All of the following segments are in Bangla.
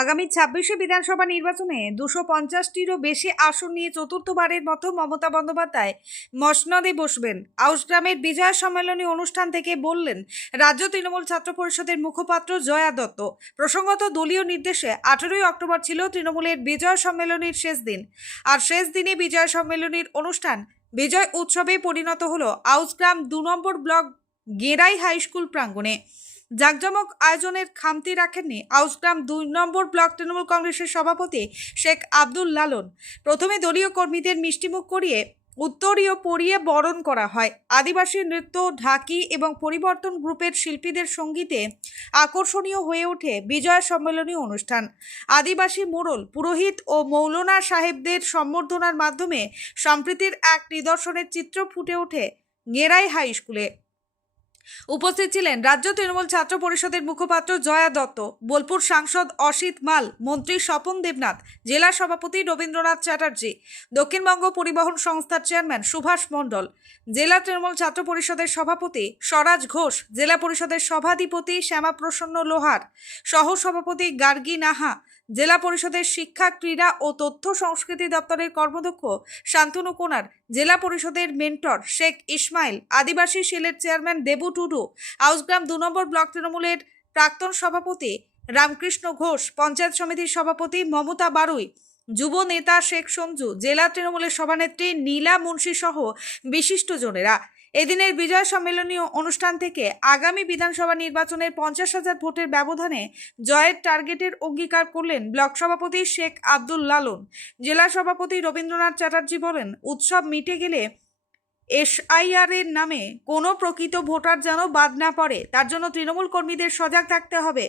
আগামী ২৬শে বিধানসভা নির্বাচনে ২৫০টিরও বেশি আসন নিয়ে চতুর্থবারের মতো মমতা বন্দ্যোপাধ্যায় মসনদে বসবেন। আউশগ্রামের বিজয় সম্মেলনী অনুষ্ঠান থেকে বললেন রাজ্য তৃণমূল ছাত্র পরিষদের মুখপাত্র জয়া দত্ত। প্রসঙ্গত, দলীয় নির্দেশে ১৮ই অক্টোবর ছিল তৃণমূলের বিজয় সম্মেলনীর শেষ দিন। আর শেষ দিনে বিজয় সম্মেলনীর অনুষ্ঠান বিজয় উৎসবে পরিণত হলো আউশগ্রাম ২ নম্বর ব্লক গেরাই হাই স্কুল প্রাঙ্গণে। জাঁকজমক আয়োজনের খামতি রাখেননি আউশগ্রাম ২ নম্বর ব্লক তৃণমূল কংগ্রেসের সভাপতি শেখ আব্দুল লালন। প্রথমে দলীয় কর্মীদের মিষ্টিমুখ করিয়ে উত্তরীয় পরিয়ে বরণ করা হয়। আদিবাসী নৃত্য, ঢাকি এবং পরিবর্তন গ্রুপের শিল্পীদের সঙ্গীতে আকর্ষণীয় হয়ে ওঠে বিজয় সম্মেলনী অনুষ্ঠান। আদিবাসী মোড়ল, পুরোহিত ও মৌলানা সাহেবদের সম্বর্ধনার মাধ্যমে সম্প্রীতির এক নিদর্শনের চিত্র ফুটে ওঠে গেরাই হাই স্কুলে। উপস্থিত ছিলেন রাজ্য তৃণমূল ছাত্র পরিষদের মুখপাত্র জয়া দত্ত, বোলপুর সাংসদ অসিত মাল, মন্ত্রী স্বপন দেবনাথ, জেলা সভাপতি রবীন্দ্রনাথ চ্যাটার্জি, দক্ষিণবঙ্গ পরিবহন সংস্থার চেয়ারম্যান সুভাষ মণ্ডল, জেলা তৃণমূল ছাত্র পরিষদের সভাপতি স্বরাজ ঘোষ, জেলা পরিষদের সভাধিপতি শ্যামাপ্রসন্ন লোহার, সহ সভাপতি গার্গী নাহা, জেলা পরিষদের শিক্ষা, ক্রীড়া ও তথ্য সংস্কৃতি দপ্তরের কর্মদক্ষ শান্তনু কোনার, জেলা পরিষদের মেন্টর শেখ ইসমাইল, আদিবাসী সেলের চেয়ারম্যান দেবু টুডু, আউশগ্রাম ২ নম্বর ব্লক তৃণমূলের প্রাক্তন সভাপতি রামকৃষ্ণ ঘোষ, পঞ্চায়েত সমিতির সভাপতি মমতা বারুই, যুব নেতা শেখ সঞ্জু, জেলা তৃণমূলের সভানেত্রী নীলা মুন্সি সহ বিশিষ্টজনেরা। এদিনের বিজয় সম্মেলনী অনুষ্ঠান থেকে আগামী বিধানসভা নির্বাচনের ৫০,০০০ ভোটের ব্যবধানে জয়ের টার্গেটের অঙ্গীকার করলেন ব্লক সভাপতি শেখ আব্দুল লালন। জেলা সভাপতি রবীন্দ্রনাথ চ্যাটার্জি বলেন, উৎসব মিটে গেলে এসআইআর এর নামে কোনো প্রকৃত ভোটার যেন বাদ না পড়ে, তার জন্য তৃণমূল কর্মীদের সজাগ থাকতে হবে।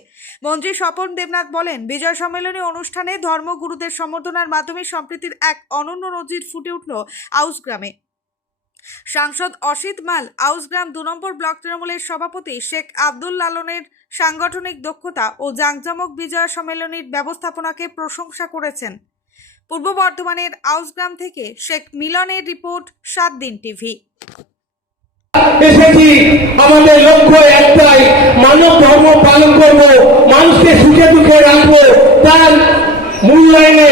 মন্ত্রী স্বপন দেবনাথ বলেন, বিজয় সম্মেলনী অনুষ্ঠানে ধর্মগুরুদের সম্বর্ধনার মাধ্যমে সম্প্রীতির এক অনন্য নজির ফুটে উঠল আউশগ্রামে। সাংসদ অসিত মাল আউশগ্রাম ২ নম্বর ব্লক তৃণমূলের সভাপতি শেখ আব্দুল লালনের সাংগঠনিক দক্ষতা ও জাঁকজমক বিজয় সম্মেলনীর ব্যবস্থাপনাকে প্রশংসা করেছেন। পূর্ব বর্ধমানের আউশগ্রাম থেকে শেখ মিলনের রিপোর্ট, ৭ দিন টিভি। এসেছি আমাদের লক্ষ্য একটাই, মানব ধর্ম পালন করব, মানুষকে সুখে দুঃখে রাখবো। তার মূল্যায়নে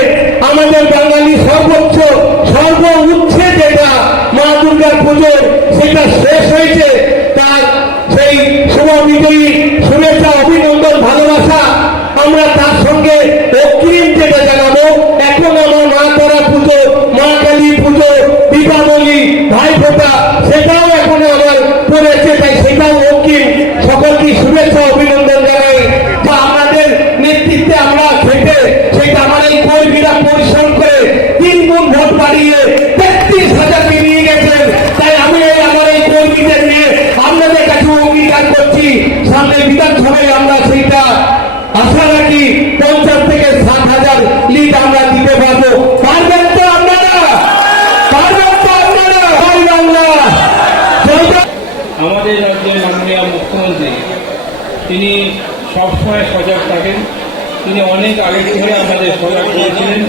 আমাদের বাঙালি সর্বোচ্চ সর্ব উচ্ছে যেটা মা দুর্গার পুজো, সেটা শেষ হয়েছে। তার সেই শুভ বিজয়ী শুভেচ্ছা, অভিনন্দন, ভালোবাসা আমরা তার সঙ্গে অগ্রিম যেটা জানাবো। এখন আমার মা তারা পুজো, মা কালী পুজো, দীপাবলি, ভাইফোঁটা, সেটাও এখন আমার পড়েছে, তাই সেটাও অগ্রিম সকলকে শুভেচ্ছা অভিনন্দন জানাই। তা আমাদের নেতৃত্বে আমরা খেটে সেটা আমার এই কর্মীরা পরিশ্রম করে ৩ গুণ ভোট বাড়িয়ে ৩৩,০০০ নিয়ে গেছেন। তাই আমি আমার এই কর্মীদের নিয়ে আপনাদের কাছে অঙ্গীকার করছি, সামনে বিধানসভায় আমরা সেইটা আশা রাখি ৫০ থেকে ৬০,০০০ লিড আমরা দিতে পারবো। পারবেন তো আপনারা? পারবেন তো আপনারা? আমাদের রাজ্যের মাননীয় মুখ্যমন্ত্রী তিনি সবসময় সজাগ থাকেন। তিনি অনেক আগে ধরে আমাদের সজাগ করেছিলেন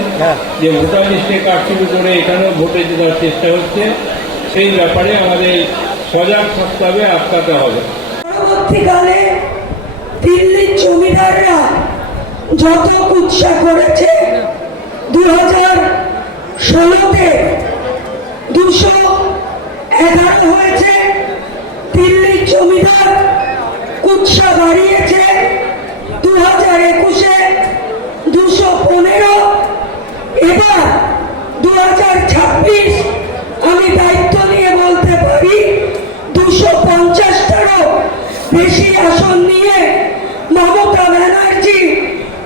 যে ভোটার লিস্টে কারচুপি করে এখানেও ভোটে দেওয়ার চেষ্টা হচ্ছে। সেই ব্যাপারে আমাদের সজাগ থাকতে হবে, আটকাতে হবে। পরবর্তীকালে দিল্লির জমিদাররা যত কুৎসা করেছে, 2016-তে 211 হয়েছে। দিল্লির জমিদার কুৎসা বাড়িয়েছে, 2021-এ 215। এবার 2026 আমি দায়িত্ব নিয়ে বলতে পারি 250টারও বেশি আসন নিয়ে মমতা ব্যানার্জি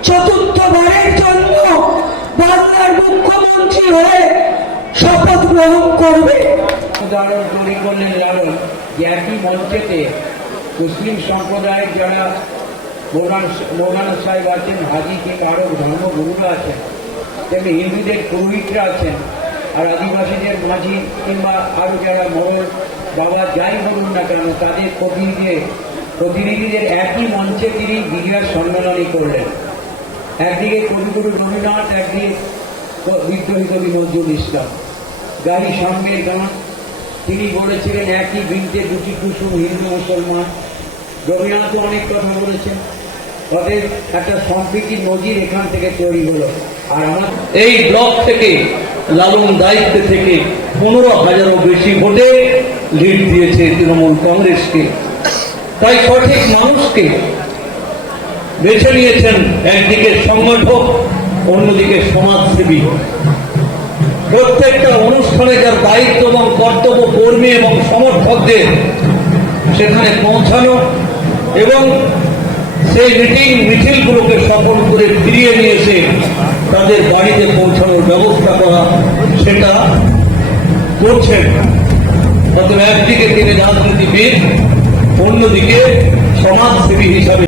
চতুর্থবারের জন্য বাংলার মুখ্যমন্ত্রী হয়ে শপথ গ্রহণ করবে। উদাহরণ তৈরি করলেন লালন যে একই মঞ্চেতে মুসলিম সম্প্রদায়ের যারা মৌলানা সাহেব আছেন, হাজি কিংবা আরো ধর্মগুরুরা আছেন, তেমনি হিন্দুদের পুরোহিতরা আছেন, আর আদিবাসীদের মাঝি কিংবা আরো যারা মোড়ল বাবা যাই বলুন না কেন, তাদের প্রতিনিধিদের একই মঞ্চে তিনি বিজয় সম্মেলনী করলেন। একদিকে কবিগুরু রবীন্দ্রনাথ, একদিকে বিদ্রোহী কবি নজরুল ইসলাম। গাড়ি সঙ্গে গান তিনি বলেছিলেন একই বৃন্তে দুটি কুসুম, হিন্দু মুসলমান। রবীন্দ্রনাথও অনেক কথা বলেছেন। তাদের একটা সম্প্রীতির নজির এখান থেকে তৈরি হলো। আর আমার এই ব্লক থেকে লালন দায়িত্ব থেকে 15,000-এরও বেশি ভোটে লিড দিয়েছে তৃণমূল কংগ্রেসকে। তাই সঠিক মানুষকে বেছে নিয়েছেন, একদিকে সংগঠক, অন্যদিকে সমাজসেবী। প্রত্যেকটা অনুষ্ঠানে যার দায়িত্ব এবং কর্তব্য কর্মী এবং সমর্থকদের সেখানে পৌঁছানো এবং সেই মিছিলগুলোকে সফল করে ফিরিয়ে নিয়ে এসে তাদের বাড়িতে পৌঁছানোর ব্যবস্থা করা, সেটা করছেন। অতএব একদিকে তিনি রাজনীতিবিদ, অন্যদিকে সমাজসেবী হিসাবে